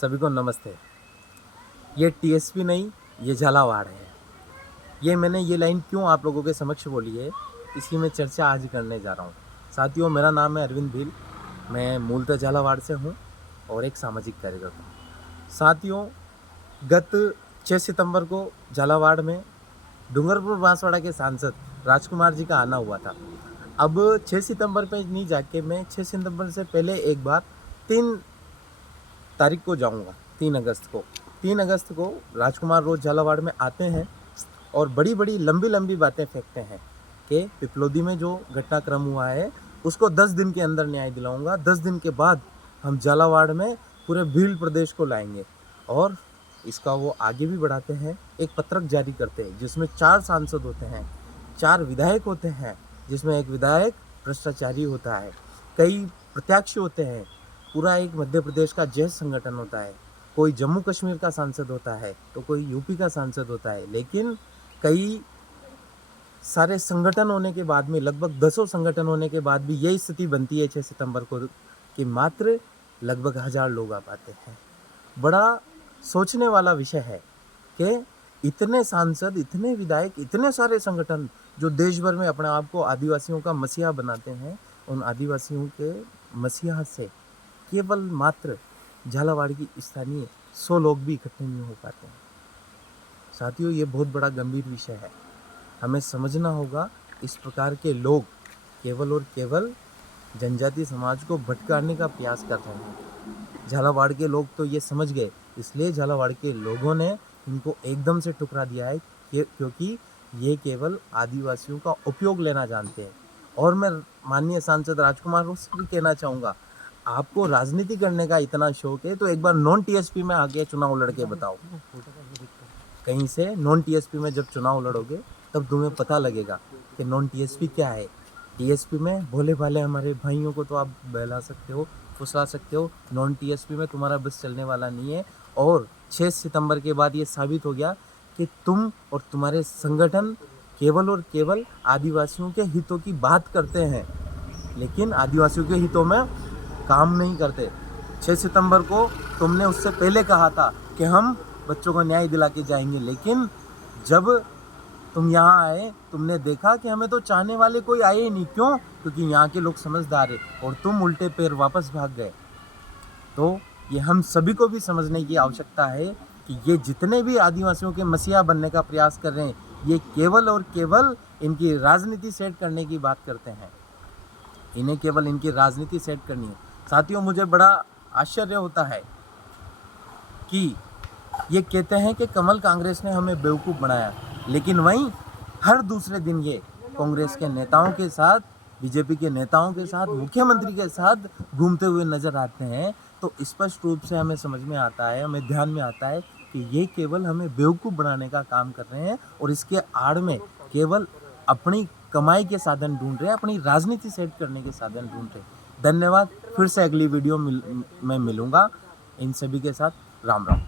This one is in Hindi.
सभी को नमस्ते। ये टीएसपी नहीं, ये झालावाड़ है। मैंने ये लाइन क्यों आप लोगों के समक्ष बोली है, इसकी मैं चर्चा आज करने जा रहा हूँ। साथियों, मेरा नाम है अरविंद भील। मैं मूलतः झालावाड़ से हूँ और एक सामाजिक कार्यकर्ता हूँ। साथियों, गत 6 सितंबर को झालावाड़ में डूंगरपुर बांसवाड़ा के सांसद राजकुमार जी का आना हुआ था। अब 6 सितंबर पे नहीं जाके मैं 6 सितंबर से पहले एक बार 3 तारीख को जाऊंगा। 3 अगस्त को राजकुमार रोज झालावाड़ में आते हैं और बड़ी बड़ी लंबी लंबी बातें फेंकते हैं कि पिपलोदी में जो घटनाक्रम हुआ है उसको 10 दिन के अंदर न्याय दिलाऊंगा। 10 दिन के बाद हम झालावाड़ में पूरे भील प्रदेश को लाएंगे। और इसका वो आगे भी बढ़ाते हैं, एक पत्रक जारी करते हैं जिसमें 4 सांसद होते हैं, 4 विधायक होते हैं, जिसमें एक विधायक भ्रष्टाचारी होता है, कई प्रत्याशी होते हैं, पूरा एक मध्य प्रदेश का जैस संगठन होता है, कोई जम्मू कश्मीर का सांसद होता है तो कोई यूपी का सांसद होता है। लेकिन कई सारे संगठन होने के बाद में, लगभग 10 संगठन होने के बाद भी यही स्थिति बनती है 6 सितंबर को कि मात्र लगभग 1000 लोग आ पाते हैं। बड़ा सोचने वाला विषय है कि इतने सांसद, इतने विधायक, इतने सारे संगठन जो देश भर में अपने आप को आदिवासियों का मसीहा बनाते हैं, उन आदिवासियों के मसीहा से केवल मात्र झालावाड़ की स्थानीय 100 लोग भी इकट्ठे नहीं हो पाते हैं। साथियों, ये बहुत बड़ा गंभीर विषय है। हमें समझना होगा, इस प्रकार के लोग केवल और केवल जनजाति समाज को भटकाने का प्रयास कर रहे हैं। झालावाड़ के लोग तो ये समझ गए, इसलिए झालावाड़ के लोगों ने इनको एकदम से ठुकरा दिया है क्योंकि ये केवल आदिवासियों का उपयोग लेना जानते हैं। और मैं माननीय सांसद राजकुमार से भी कहना चाहूँगा, आपको राजनीति करने का इतना शौक है तो एक बार नॉन टीएसपी में आके चुनाव लड़ के बताओ। कहीं से नॉन टीएसपी में जब चुनाव लड़ोगे तब तुम्हें पता लगेगा कि नॉन टीएसपी क्या है। टीएसपी में भोले भाले हमारे भाइयों को तो आप बहला सकते हो, फुसला सकते हो। नॉन टीएसपी में तुम्हारा बस चलने वाला नहीं है। और 6 सितंबर के बाद ये साबित हो गया कि तुम और तुम्हारे संगठन केवल और केवल आदिवासियों के हितों की बात करते हैं, लेकिन आदिवासियों के हितों में काम नहीं करते। 6 सितंबर को तुमने उससे पहले कहा था कि हम बच्चों को न्याय दिला के जाएंगे, लेकिन जब तुम यहाँ आए तुमने देखा कि हमें तो चाहने वाले कोई आए ही नहीं। क्यों? क्योंकि यहाँ के लोग समझदार है और तुम उल्टे पैर वापस भाग गए। तो ये हम सभी को भी समझने की आवश्यकता है कि ये जितने भी आदिवासियों के मसीहा बनने का प्रयास कर रहे हैं, ये केवल और केवल इनकी राजनीति सेट करने की बात करते हैं। इन्हें केवल इनकी राजनीति सेट करनी है। साथियों, मुझे बड़ा आश्चर्य होता है कि ये कहते हैं कि कमल कांग्रेस ने हमें बेवकूफ़ बनाया, लेकिन वहीं हर दूसरे दिन ये कांग्रेस के नेताओं के साथ, बीजेपी के नेताओं के साथ, मुख्यमंत्री के साथ घूमते हुए नजर आते हैं। तो स्पष्ट रूप से हमें समझ में आता है, हमें ध्यान में आता है कि ये केवल हमें बेवकूफ़ बनाने का काम कर रहे हैं और इसके आड़ में केवल अपनी कमाई के साधन ढूंढ रहे हैं, अपनी राजनीति सेट करने के साधन ढूंढ रहे हैं। धन्यवाद। फिर से अगली वीडियो में मिलूंगा। इन सभी के साथ राम राम।